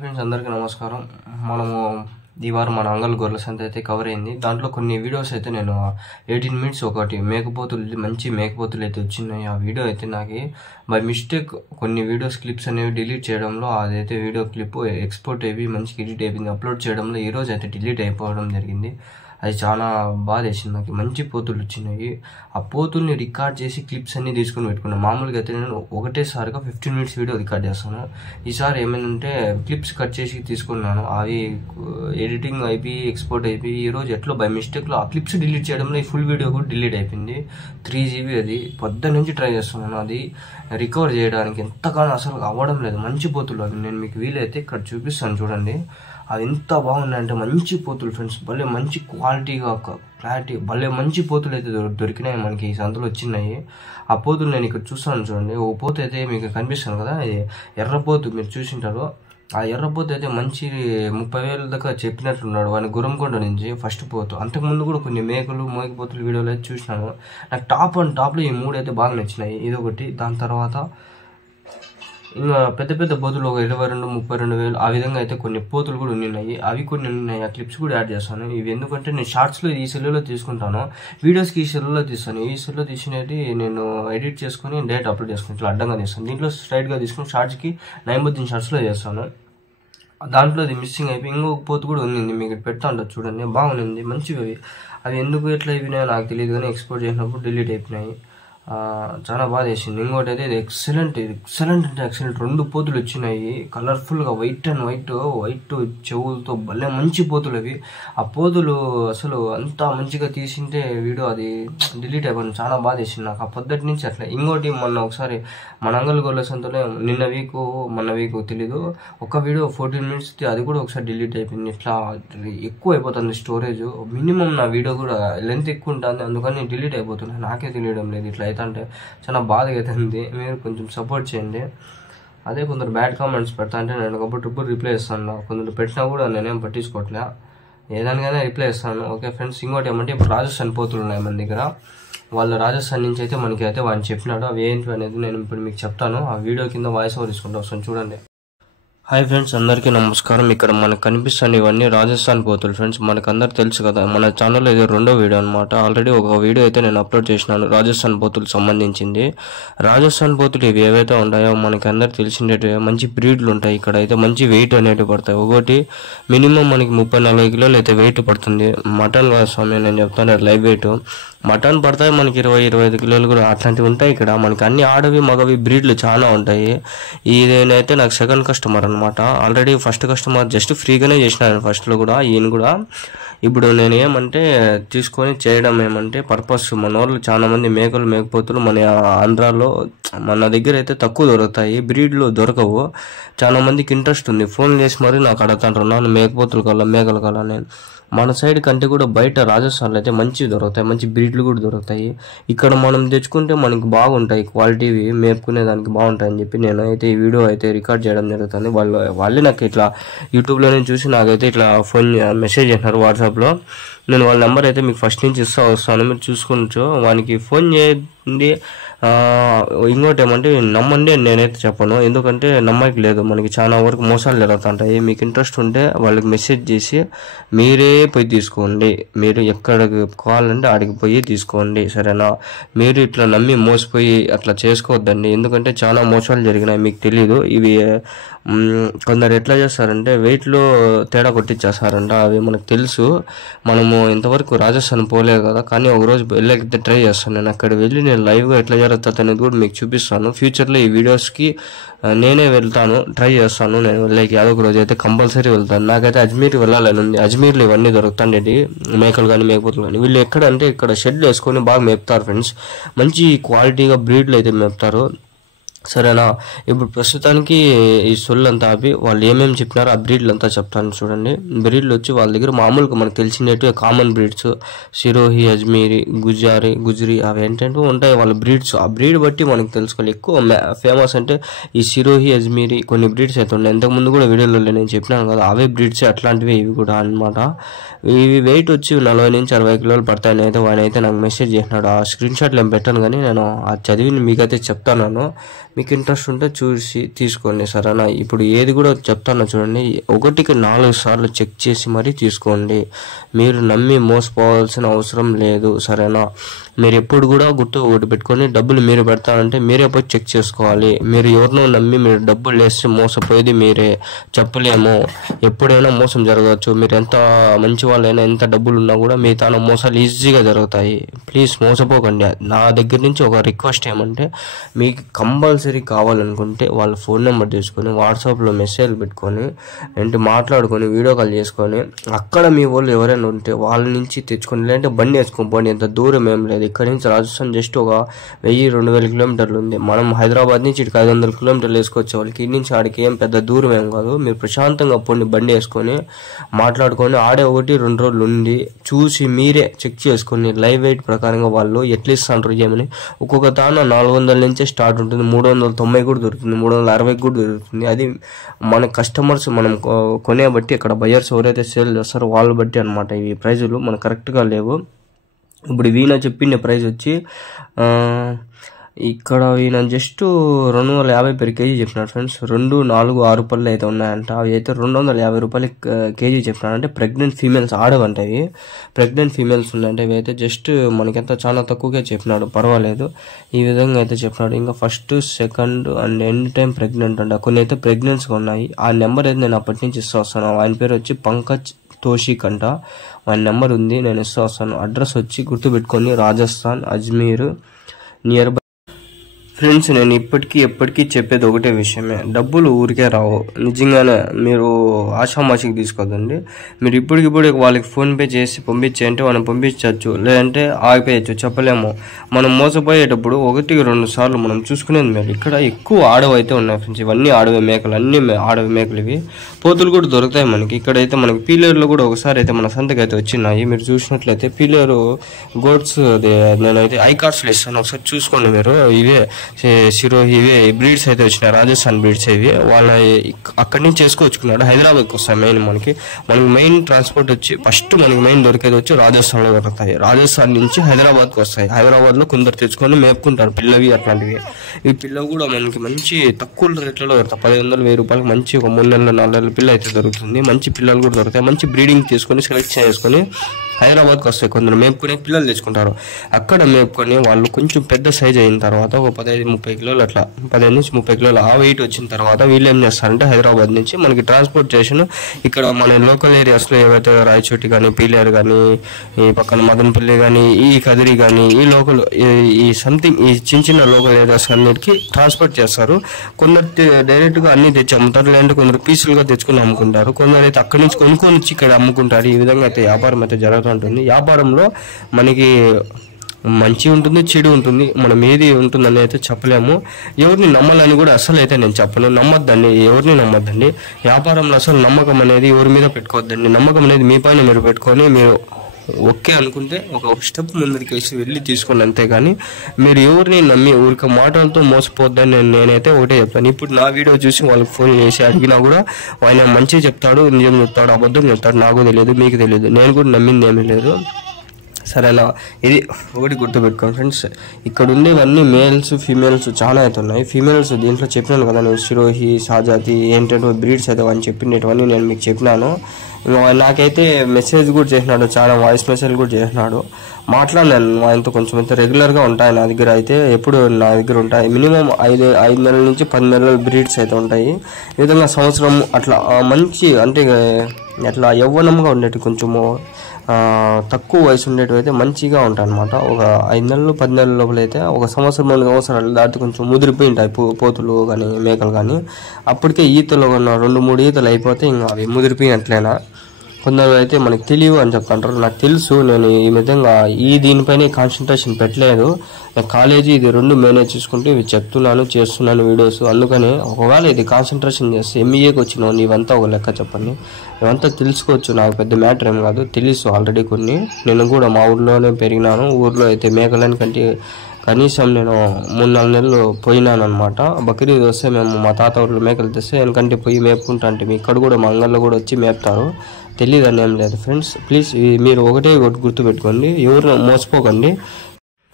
Friends అందరికీ నమస్కారం. మనము ఈ వారం మన అంగల్ గొర్రెల సంత అయితే కవర్ అయింది. దాంట్లో కొన్ని వీడియోస్ అయితే నేను 18 మినిట్స్ ఒకటి మేకపోతులు మంచి మేకపోతులు అయితే వచ్చినాయి. ఆ వీడియో అయితే నాకు బై మిస్టేక్ కొన్ని వీడియోస్ క్లిప్స్ అనేవి డిలీట్ చేయడంలో అదైతే వీడియో క్లిప్ ఎక్స్పోర్ట్ అయిపోయి మంచిగా ఎడిట్ అయిపోయింది. అప్లోడ్ చేయడంలో ఈరోజు అయితే డిలీట్ అయిపోవడం జరిగింది. అది చాలా బాధ వేసింది. నాకు మంచి పోతులు వచ్చినాయి. ఆ పోతుల్ని రికార్డ్ చేసి క్లిప్స్ అన్ని తీసుకుని పెట్టుకున్నాను. మామూలుగా అయితే నేను ఒకటేసారిగా 15 మినిట్స్ వీడియో రికార్డ్ చేస్తాను. ఈసారి ఏమైందంటే క్లిప్స్ కట్ చేసి తీసుకున్నాను. అవి ఎడిటింగ్ అయిపోయి ఎక్స్పోర్ట్ అయిపోయి ఈరోజు ఎట్లో బై మిస్టేక్లో ఆ క్లిప్స్ డిలీట్ చేయడంలో ఈ ఫుల్ వీడియో కూడా డిలీట్ అయిపోయింది. 3 GB అది పొద్దున్న నుంచి ట్రై చేస్తున్నాను. అది రికవర్ చేయడానికి ఎంతగానో అసలు అవ్వడం లేదు. మంచి పోతులు అవి నేను మీకు వీలైతే ఇక్కడ చూపిస్తాను చూడండి. అవి ఎంత బాగున్నాయంటే మంచి పోతులు ఫ్రెండ్స్. భలే మంచి క్వాలిటీగా క్లారిటీ భలే మంచి పోతులు అయితే దొరికినాయి మనకి ఈ సంతలో వచ్చినాయి. ఆ పోతులు నేను ఇక్కడ చూస్తాను చూడండి. ఓ పోతు అయితే మీకు కనిపిస్తాను కదా, అది ఎర్రపోతు మీరు చూసింటారు. ఆ ఎర్రపోతు అయితే మంచి 30,000 దాకా చెప్పినట్లున్నాడు. వాడిని గురంకొండ నుంచి ఫస్ట్ పోతు. అంతకుముందు కూడా కొన్ని మేకలు మోగిపోతులు వీడియోలు అయితే చూసినాను. నాకు టాప్లో ఈ 3 అయితే బాగా నచ్చినాయి. ఇదొకటి. దాని తర్వాత ఇంకా పెద్ద పెద్ద పోతులు ఒక 22,000-32,000 ఆ విధంగా అయితే కొన్ని పోతులు కూడా ఉన్నాయి. అవి కొన్ని ఉన్నాయి. ఆ క్లిప్స్ కూడా యాడ్ చేస్తాను. ఇవి ఎందుకంటే నేను షార్ట్స్లో ఈ సెల్లులో తీసుకుంటాను, వీడియోస్కి ఈ సెల్లులో తీస్తాను. ఈ సెల్లో తీసినవి నేను ఎడిట్ చేసుకుని డైరెక్ట్ అప్లోడ్ చేసుకుని ఇట్లా అడ్డంగా తీస్తాను. దీంట్లో స్ట్రైట్గా తీసుకుని షార్ట్స్కి 9 షార్ట్స్లో చేస్తాను. దాంట్లో అది మిస్సింగ్ అయిపోయి ఇంకొక పోతు కూడా ఉంది, మీకు పెడతా ఉంటుంది చూడండి. బాగుంది, మంచివి. అవి ఎందుకు ఎట్లా అయిపోయినాయో నాకు తెలియదు కానీ ఎక్స్పోర్ట్ చేసినప్పుడు డిలీట్ అయిపోయినాయి. చాలా బాగా వేసింది. ఇంకోటి అయితే ఇది ఎక్సలెంట్ అంటే ఎక్సలెంట్. 2 పోతులు వచ్చినాయి కలర్ఫుల్గా, వైట్ చెవులతో భలే మంచి పోతులు అవి. ఆ పోతులు అసలు అంత మంచిగా తీసింటే వీడియో అది డిలీట్ అయిపోయింది. చాలా బాగా వేసింది నాకు ఆ పొద్దుటి నుంచి అట్లా. ఇంకోటి మొన్న ఒకసారి మన అంగల్ గొర్రెల సంతలో మొన్న వీక్ తెలీదు, ఒక వీడియో 14 మినిట్స్ అది కూడా ఒకసారి డిలీట్ అయిపోయింది. ఇట్లా ఎక్కువ అయిపోతుంది స్టోరేజ్. మినిమం నా వీడియో కూడా లెంత్ ఎక్కువ ఉంటుంది, అందుకని డిలీట్ అయిపోతున్నాయి. నాకే తెలియడం లేదు. ఇట్లా అయితే అంటే చాలా బాధగా అవుతుంది. మీరు కొంచెం సపోర్ట్ చేయండి. అదే కొందరు బ్యాడ్ కామెంట్స్ పెడతా అంటే నేను ఒకప్పుడు రిప్లై ఇస్తాను. కొందరు పెట్టినా కూడా నేనేం పట్టించుకోవట్లే, ఏదానికైనా రిప్లై ఇస్తాను. ఓకే ఫ్రెండ్స్, ఇంకోటి ఏమంటే ఇప్పుడు రాజస్థాన్ పోతులు ఉన్నాయి మన దగ్గర. వాళ్ళు రాజస్థాన్ నుంచి అయితే మనకి అయితే వాడిని చెప్పినాడు. అవి ఏంటి అనేది నేను ఇప్పుడు మీకు చెప్తాను. ఆ వీడియో కింద వాయిస్ ఓవర్ తీసుకుంటూ వస్తాను చూడండి. హాయ్ ఫ్రెండ్స్, అందరికీ నమస్కారం. ఇక్కడ మనకు కనిపిస్తాను ఇవన్నీ రాజస్థాన్ పోతులు ఫ్రెండ్స్. మనకు అందరు తెలుసు కదా, మన ఛానల్లో ఇది 2వ వీడియో అనమాట. ఆల్రెడీ ఒక వీడియో అయితే నేను అప్లోడ్ చేసినాను రాజస్థాన్ పోతులు సంబంధించింది. రాజస్థాన్ పోతులు ఇవి ఏవైతే ఉంటాయో మనకి అందరు తెలిసిండే మంచి బ్రీడ్లు ఉంటాయి. ఇక్కడ అయితే మంచి వెయిట్ అనేవి పడతాయి. ఒకటి మినిమం మనకి 30-40 కిలోలు అయితే వెయిట్ పడుతుంది. మటన్ కాదు స్వామి, నేను చెప్తాను లైవ్ వెయిట్. మటన్ పడతాయి మనకి 20-25 కిలోలు కూడా అట్లాంటివి ఉంటాయి. ఇక్కడ మనకి అన్ని ఆడవి మగవి బ్రీడ్లు చాలా ఉంటాయి. ఇదేనైతే నాకు సెకండ్ కస్టమర్ అనమాట. ఆల్రెడీ ఫస్ట్ కస్టమర్ జస్ట్ ఫ్రీగానే చేసినాను ఫస్ట్లో కూడా. ఈయన కూడా ఇప్పుడు నేను ఏమంటే తీసుకొని చేయడం ఏమంటే పర్పస్, మన వాళ్ళు చాలా మంది మేకపోతులు మన ఆంధ్రాలో మన దగ్గర అయితే తక్కువ దొరుకుతాయి, బ్రీడ్లు దొరకవు. చాలా మందికి ఇంట్రెస్ట్ ఉంది, ఫోన్ చేసి మరి నాకు అడుగుతాంటారు నాన్న మేకపోతులు కల్లా మేకల కల్లా. నేను మన సైడ్ కంటే కూడా బయట రాజస్థాన్లో అయితే మంచివి దొరుకుతాయి, మంచి బ్రీడ్లు కూడా దొరుకుతాయి. ఇక్కడ మనం తెచ్చుకుంటే మనకి బాగుంటాయి, క్వాలిటీవి మేపుకునే దానికి బాగుంటాయని చెప్పి నేను అయితే ఈ వీడియో అయితే రికార్డ్ చేయడం జరుగుతుంది. వాళ్ళే నాకు ఇట్లా యూట్యూబ్లోనే చూసి నాకైతే ఇట్లా మెసేజ్ చేసినారు వాట్సాప్లో. నేను వాళ్ళ నెంబర్ అయితే మీకు ఫస్ట్ నుంచి వస్తాను, మీరు చూసుకోవచ్చు. వానికి ఫోన్ చేయండి. ఇంకోటి ఏమంటే నమ్మండి అని నేనైతే చెప్పను, ఎందుకంటే నమ్మకి లేదు. మనకి చాలా వరకు మోసాలు జరుగుతుంటాయి. మీకు ఇంట్రెస్ట్ ఉంటే వాళ్ళకి మెసేజ్ చేసి మీరే పోయి తీసుకోండి. మీరు ఎక్కడికి కావాలంటే ఆడికి పోయి తీసుకోండి, సరేనా? మీరు ఇట్లా నమ్మి మోసపోయి అట్లా చేసుకోవద్దండి, ఎందుకంటే చాలా మోసాలు జరిగినాయి. మీకు తెలీదు. ఇవి కొందరు ఎట్లా చేస్తారంటే వెయిట్లో తేడా కొట్టించేస్తారంట. అవి మనకు తెలుసు. మనము ఇంతవరకు రాజస్థాన్ పోలేదు కదా, కానీ ఒకరోజు వెళ్ళకపోతే ట్రై చేస్తాను. నేను అక్కడ వెళ్ళి నేను లైవ్గా ఎట్లా జరుగుతుంది అనేది కూడా మీకు చూపిస్తాను. ఫ్యూచర్లో ఈ వీడియోస్కి నేనే వెళ్తాను, ట్రై చేస్తాను. నేను వెళ్ళేకి అదొక రోజు అయితే కంపల్సరీ వెళ్తాను. నాకైతే అజ్మీర్ వెళ్ళాలని ఉంది. అజ్మీర్లో ఇవన్నీ దొరుకుతాండేది, మేకలు కానీ మేకపోతులు కానీ. వీళ్ళు ఎక్కడ అంటే ఇక్కడ షెడ్లు వేసుకొని బాగా మేపుతారు ఫ్రెండ్స్. మంచి క్వాలిటీగా బ్రీడ్లు అయితే మేపుతారు, సరేనా? ఇప్పుడు ప్రస్తుతానికి ఈ సొల్లు అంతా ఆపి వాళ్ళు ఏమేమి చెప్పినారో ఆ బ్రీడ్లు అంతా చెప్తాను చూడండి. బ్రీడ్లు వచ్చి వాళ్ళ దగ్గర మామూలుగా మనకు తెలిసినట్టు కామన్ బ్రీడ్స్ సిరోహి, అజ్మీరి, గుజరీ అవి ఏంటంటే ఉంటాయి వాళ్ళ బ్రీడ్స్. ఆ బ్రీడ్ బట్టి మనకు తెలుసుకోవాలి. ఎక్కువ ఫేమస్ అంటే ఈ సిరోహి, అజ్మీరి కొన్ని బ్రీడ్స్ అయితే ఉన్నాయి. ఇంతకుముందు కూడా వీడియోలో నేను చెప్పినాను కదా, అవే బ్రీడ్స్ అట్లాంటివి ఇవి కూడా అనమాట. ఇవి వెయిట్ వచ్చి 40-60 కిలోలు పడతాయని అయితే వాడైతే నాకు మెసేజ్ చేసినాడు. ఆ స్క్రీన్ షాట్లు ఏం పెట్టాను కానీ నేను ఆ చదివి మీకైతే చెప్తాను. మీకు ఇంట్రెస్ట్ ఉంటే చూసి తీసుకోండి సరేనా. ఇప్పుడు ఏది కూడా చెప్తాను చూడండి, 1కి 4 సార్లు చెక్ చేసి మరీ తీసుకోండి. మీరు నమ్మి మోసపోవాల్సిన అవసరం లేదు సరేనా. మీరు ఎప్పుడు కూడా గుర్తు ఒకటి పెట్టుకొని, డబ్బులు మీరు పెడతారంటే మీరే పోయి చెక్ చేసుకోవాలి. మీరు ఎవరినో నమ్మి మీరు డబ్బులు వేసి మోసపోయేది మీరే. చెప్పలేము, ఎప్పుడైనా మోసం జరగవచ్చు. మీరు ఎంత మంచి వాళ్ళైనా, ఎంత డబ్బులు ఉన్నా కూడా మీ తాను మోసాలు ఈజీగా జరుగుతాయి. ప్లీజ్ మోసపోకండి. నా దగ్గర నుంచి ఒక రిక్వెస్ట్ ఏమంటే, మీకు కంపల్సరీ కావాలనుకుంటే వాళ్ళ ఫోన్ నెంబర్ తీసుకొని వాట్సాప్లో మెసేజ్ పెట్టుకొని మాట్లాడుకొని వీడియో కాల్ చేసుకొని, అక్కడ మీ వాళ్ళు ఎవరైనా ఉంటే వాళ్ళ నుంచి తెచ్చుకొని, లేదంటే బండి వేసుకొని పోండి. ఎంత దూరం ఏం లేదు. ఇక్కడ నుంచి రాజస్థాన్ జస్ట్ ఒక 1000-2000 కిలోమీటర్లు ఉంది. మనం హైదరాబాద్ నుంచి ఇక్కడికి 500 కిలోమీటర్లు వేసుకొచ్చే వాళ్ళకి ఇటు నుంచి ఆడికి ఏం పెద్ద దూరం ఏం కాదు. మీరు ప్రశాంతంగా పోండి, బండి వేసుకొని మాట్లాడుకొని ఆడే 1-2 రోజులు ఉండి చూసి మీరే చెక్ చేసుకొని లైవ్ వెయిట్ ప్రకారంగా వాళ్ళు ఎట్లా ఇస్తాంటారు ఏమని. ఒక్కొక్క తాన 400 నుంచే స్టార్ట్ ఉంటుంది, 390 కూడా దొరుకుతుంది, 360 కూడా దొరుకుతుంది. అది మన కస్టమర్స్ మనం కొనే బట్టి, ఇక్కడ బయర్స్ ఎవరైతే సేల్ చేస్తారో వాళ్ళు బట్టి అనమాట. ఇవి ప్రైజులు మనకు కరెక్ట్గా లేవు. ఇప్పుడు ఈయన చెప్పిన ప్రైస్ వచ్చి ఇక్కడ ఈయన జస్ట్ 250 per కేజీ చెప్పినాడు ఫ్రెండ్స్. 2, 4, 6 పళ్ళు అయితే ఉన్నాయంట. అవి అయితే 250 రూపాయలు కేజీ చెప్పినాడు. అంటే ప్రెగ్నెంట్ ఫీమేల్స్ ఆడవంటే అవి ప్రెగ్నెంట్ ఫీమేల్స్ ఉన్నాయంటే ఇవి అయితే జస్ట్ మనకెంత చాలా తక్కువగా చెప్పినాడు, పర్వాలేదు. ఈ విధంగా అయితే చెప్పినాడు. ఇంకా first, second and end time pregnant అంట. కొన్ని అయితే ప్రెగ్నెంట్స్గా ఉన్నాయి. ఆ నెంబర్ అయితే నేను అప్పటి నుంచి ఇస్తూ వస్తాను. ఆయన పేరు వచ్చి పంకజ్ తోషిక్ అంట. ఆయన నెంబర్ ఉంది, నేను ఇస్తూ వస్తాను. అడ్రస్ వచ్చి గుర్తుపెట్టుకొని Rajasthan, Ajmer near by. Friends, నేను ఎప్పటికీ చెప్పేది ఒకటే విషయమే, డబ్బులు ఊరికే రావు. నిజంగానే మీరు ఆషామాషికి తీసుకోదండి. మీరు ఇప్పటికిప్పుడు వాళ్ళకి ఫోన్పే చేసి పంపించేయంటే మనం పంపించవచ్చు, లేదంటే ఆగిపోయచ్చు, చెప్పలేము. మనం మోసపోయేటప్పుడు 1-2 సార్లు మనం చూసుకునేది మేలు. ఇక్కడ ఎక్కువ ఆడవి అయితే ఉన్నాయి ఫ్రెండ్స్. ఇవన్నీ ఆడవే మేకలు, అన్ని ఆడవి మేకలు. ఇవి పోతులు కూడా దొరుకుతాయి మనకి. ఇక్కడైతే మనకి పీలేరులో కూడా ఒకసారి అయితే మన సంతకి అయితే వచ్చినాయి. మీరు చూసినట్లయితే పీలేరు గోడ్స్ నేనైతే ఐ కార్డ్స్లో ఇస్తాను, ఒకసారి చూసుకోండి మీరు. ఇవే సిరోహి ఇవే బ్రీడ్స్ అయితే వచ్చినాయి, రాజస్థాన్ బ్రీడ్స్. ఇవి వాళ్ళ అక్కడి నుంచి చేసుకొచ్చుకున్నాడు. హైదరాబాద్కి వస్తాయి మెయిన్. మనకి మెయిన్ ట్రాన్స్పోర్ట్ వచ్చి ఫస్ట్ మనకి మెయిన్ దొరికేది వచ్చి రాజస్థాన్లో దొరుకుతాయి. రాజస్థాన్ నుంచి హైదరాబాద్కి వస్తాయి. హైదరాబాద్లో కొందరు తెచ్చుకొని మేపుకుంటారు పిల్లవి అట్లాంటివి. ఈ పిల్ల కూడా మనకి మంచి తక్కువ రేట్లలో దొరుకుతాయి. 500-1000 రూపాయలకి మంచి ఒక 3 నెలల 4 నెలల పిల్ల అయితే దొరుకుతుంది. మంచి పిల్లలు కూడా దొరుకుతాయి. మంచి బ్రీడింగ్ చేసుకొని సెలెక్ట్ చేసుకొని హైదరాబాద్కి వస్తాయి. కొందరు మేపుకునే పిల్లలు తెచ్చుకుంటారు. అక్కడ మేపుకొని వాళ్ళు కొంచెం పెద్ద సైజ్ అయిన తర్వాత ఒక 15-30 కిలోలు అట్లా 15-30 కిలోలు ఆ వెయిట్ వచ్చిన తర్వాత వీళ్ళు ఏం చేస్తారంటే హైదరాబాద్ నుంచి మనకి ట్రాన్స్పోర్టేషన్ ఇక్కడ మన లోకల్ ఏరియాస్లో ఏవైతే రాయచోటి కానీ, పీలేరు కానీ, ఈ పక్కన మదనపల్లి కానీ, ఈ కదిరి కానీ, ఈ లోకల్ ఈ సంథింగ్ ఈ చిన్న లోకల్ ఏరియాస్ అన్నిటికీ ట్రాన్స్పోర్ట్ చేస్తారు. కొందరు డైరెక్ట్గా అన్ని తెచ్చి అమ్ముతారు, లేదంటే కొందరు పీసులుగా తెచ్చుకొని అమ్ముకుంటారు. కొందరు అయితే అక్కడి నుంచి కొనుక్కొని వచ్చి ఇక్కడ అమ్ముకుంటారు. ఈ విధంగా అయితే వ్యాపారం అయితే జరుగుతూ ఉంటుంది. వ్యాపారంలో మనకి మంచి ఉంటుంది, చెడు ఉంటుంది. మనం ఏది ఉంటుందని అయితే చెప్పలేము. ఎవరిని నమ్మాలని కూడా అసలు అయితే నేను చెప్పను. నమ్మొద్దండి, ఎవరిని నమ్మొద్దండి. వ్యాపారంలో అసలు నమ్మకం అనేది ఎవరి మీద పెట్టుకోవద్దండి. నమ్మకం అనేది మీ పైన మీరు పెట్టుకొని మీరు ఓకే అనుకుంటే ఒక స్టెప్ ముందరికి వేసి వెళ్ళి తీసుకోండి, అంతేగాని మీరు ఎవరిని నమ్మి ఊరికి మాటలతో మోసపోద్దని నేనైతే ఒకటే చెప్తాను. ఇప్పుడు నా వీడియో చూసి వాళ్ళకి ఫోన్ చేసి అడిగినా కూడా ఆయన మంచిగా చెప్తాడు, నిజం చెప్తాడు, అబద్ధం చెప్తాడు. నాకు తెలియదు, మీకు తెలియదు, నేను కూడా నమ్మింది ఏమీ లేదు సరేనా. ఇది ఒకటి గుర్తుపెట్టుకోండి ఫ్రెండ్స్. ఇక్కడ ఉండేవన్నీ మేల్స్ ఫీమేల్స్ చాలా అయితే ఉన్నాయి. ఫీమేల్స్ దీంట్లో చెప్పినాను కదా నేను, సిరోహి, షాజాతి ఏంటంటే బ్రీడ్స్ అయితే అని చెప్పినవన్నీ నేను మీకు చెప్పినాను. నాకైతే మెసేజ్ కూడా చేసినాడు, చాలా వాయిస్ మెసేజ్ కూడా చేసినాడు. మాట్లాడినాను ఆయనతో. కొంచెం అయితే రెగ్యులర్గా ఉంటాయి నా దగ్గర, అయితే ఎప్పుడు నా దగ్గర ఉంటాయి. మినిమం 5 నెలల నుంచి 10 నెలల బ్రీడ్స్ అయితే ఉంటాయి. ఈ విధంగా సంవత్సరం అట్లా మంచి అంటే అట్లా యవ్వనంగా ఉండేటి, కొంచెము తక్కువ వయసు ఉండేటివి అయితే మంచిగా ఉంటాయి అనమాట. ఒక 5 నెలలు 10 నెలల లోపల అయితే ఒక సంవత్సరం 2 సంవత్సరాలు దాటి కొంచెం ముదిరిపోయి ఉంటాయి పోతులు కానీ మేకలు కానీ. అప్పటికే ఈతలో ఉన్న 2-3 ఈతలు అయిపోతే ఇంకా అవి ముదిరిపోయినట్లయినా. కొందరు అయితే మనకి తెలియవు అని చెప్తుంటారు. నాకు తెలుసు, నేను ఈ విధంగా దీనిపైనే కాన్సన్ట్రేషన్ పెట్టలేదు. నేను కాలేజీ ఇది 2 మేనేజ్ చేసుకుంటూ ఇవి చెప్తున్నాను, చేస్తున్నాను వీడియోస్. అందుకని ఒకవేళ ఇది కాన్సన్ట్రేషన్ చేస్తే ఎంఈఏకి వచ్చినావు ఇవంతా ఒక లెక్క చెప్పండి. ఇవంతా తెలుసుకోవచ్చు, నాకు పెద్ద మ్యాటర్ ఏం కాదు, తెలుసు ఆల్రెడీ కొన్ని. నేను కూడా మా ఊర్లోనే పెరిగినాను. ఊర్లో అయితే మేకలని కంటే కనీసం నేను 3-4 నెలలు పోయినాను అనమాట. బక్రీద్ వస్తే మేము మా తాత ఊర్లో మేకలు తెస్తే ఎందుకంటే పోయి మేపుకుంటా అంటే మీ ఇక్కడ కూడా మా అంగల్లో కూడా వచ్చి మేపుతారు. తెలియదని ఏం లేదు ఫ్రెండ్స్. ప్లీజ్ మీరు ఒకటే గుర్తుపెట్టుకోండి, ఎవరు మోసపోకండి.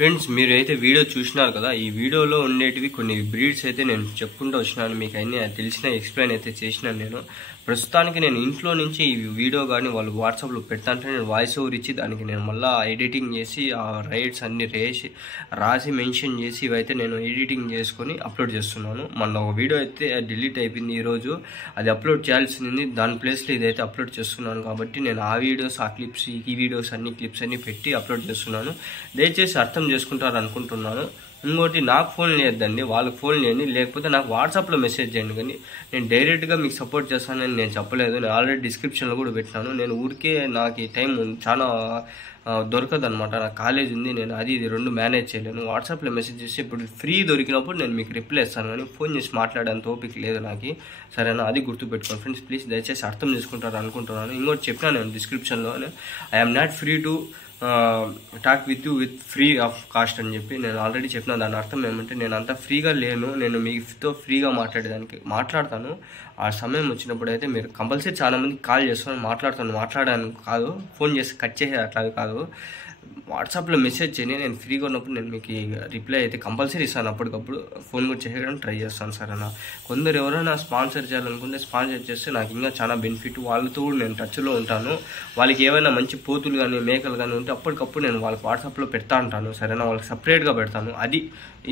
ఫ్రెండ్స్ మీరైతే వీడియో చూసినారు కదా, ఈ వీడియోలో ఉండేటివి కొన్ని బ్రీడ్స్ అయితే నేను చెప్పుకుంటూ వచ్చినాను, మీకు అన్నీ తెలిసిన ఎక్స్ప్లెయిన్ అయితే చేసినాను. నేను ప్రస్తుతానికి నేను ఇంట్లో నుంచి ఈ వీడియో కానీ వాళ్ళు వాట్సాప్లో పెడతాంటే నేను వాయిస్ ఓవర్ ఇచ్చి దానికి నేను మళ్ళీ ఎడిటింగ్ చేసి ఆ రైట్స్ అన్ని రాసి మెన్షన్ చేసి ఇవైతే నేను ఎడిటింగ్ చేసుకొని అప్లోడ్ చేస్తున్నాను. మన ఒక వీడియో అయితే డిలీట్ అయిపోయింది ఈరోజు, అది అప్లోడ్ చేయాల్సింది, దాని ప్లేస్లో ఇదైతే అప్లోడ్ చేస్తున్నాను. కాబట్టి నేను ఆ వీడియోస్ ఆ క్లిప్స్ ఈ వీడియోస్ అన్ని క్లిప్స్ అన్ని పెట్టి అప్లోడ్ చేస్తున్నాను. దయచేసి అర్థం చేసుకుంటారు అనుకుంటున్నాను. ఇంకోటి నాకు ఫోన్ చేయొద్దండి, వాళ్ళకి ఫోన్ చేయండి, లేకపోతే నాకు వాట్సాప్లో మెసేజ్ చేయండి. కానీ నేను డైరెక్ట్గా మీకు సపోర్ట్ చేస్తానని నేను చెప్పలేదు. నేను ఆల్రెడీ డిస్క్రిప్షన్లో కూడా పెట్టినాను. నేను ఊరికే నాకు ఈ టైం చాలా దొరకదు అనమాట, నాకు కాలేజ్ ఉంది, నేను అది ఇది రెండు మేనేజ్ చేయలేను. వాట్సాప్లో మెసేజ్ చేసి ఇప్పుడు ఫ్రీ దొరికినప్పుడు నేను మీకు రిప్లై ఇస్తాను, కానీ ఫోన్ చేసి మాట్లాడేంత ఓపిక లేదు నాకు. సరేనా, అది గుర్తుపెట్టుకోండి ఫ్రెండ్స్. ప్లీజ్ దయచేసి అర్థం చేసుకుంటారు అనుకుంటున్నాను. ఇంకోటి చెప్పినా నేను డిస్క్రిప్షన్లో, I'm not free to talk with you with free of cost అని చెప్పి నేను ఆల్రెడీ చెప్పిన. దాని అర్థం ఏమంటే నేను అంతా ఫ్రీగా లేను, నేను మీతో ఫ్రీగా మాట్లాడేదానికి మాట్లాడతాను. ఆ సమయం వచ్చినప్పుడు అయితే మీరు కంపల్సరీ చాలా మందికి కాల్ చేస్తాను, మాట్లాడడానికి కాదు, ఫోన్ చేసి కట్ చేసే అట్లా కాదు, వాట్సాప్లో మెసేజ్ చేయండి. నేను ఫ్రీగా ఉన్నప్పుడు నేను మీకు రిప్లై అయితే కంపల్సరీ ఇస్తాను, అప్పటికప్పుడు ఫోన్ కూడా చేయడానికి ట్రై చేస్తాను. సరేనా, కొందరు ఎవరైనా స్పాన్సర్ చేయాలనుకుంటే స్పాన్సర్ చేస్తే నాకు ఇంకా చాలా బెనిఫిట్, వాళ్ళతో కూడా నేను టచ్లో ఉంటాను. వాళ్ళకి ఏమైనా మంచి పోతులు కానీ మేకలు కానీ ఉంటే అప్పటికప్పుడు నేను వాళ్ళకి వాట్సాప్లో పెడతా ఉంటాను. సరేనా, వాళ్ళకి సపరేట్గా పెడతాను. అది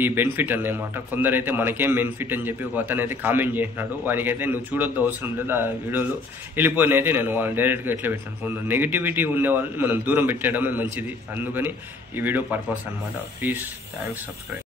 ఈ బెనిఫిట్ అన్నమాట. కొందరైతే మనకేం బెనిఫిట్ అని చెప్పి ఒక అతను అయితే కామెంట్ చేసినాడు, వానికైతే నువ్వు చూడొద్దు అవసరం లేదు, ఆ వీడియోలో వెళ్ళిపోయినైతే నేను వాళ్ళని డైరెక్ట్గా ఎట్లా పెట్టాను. కొందరు నెగిటివిటీ ఉండే వాళ్ళని మనం దూరం పెట్టడమే మంచిది, అందుకని ఈ వీడియో పర్పస్ అనమాట. Please thanks, subscribe.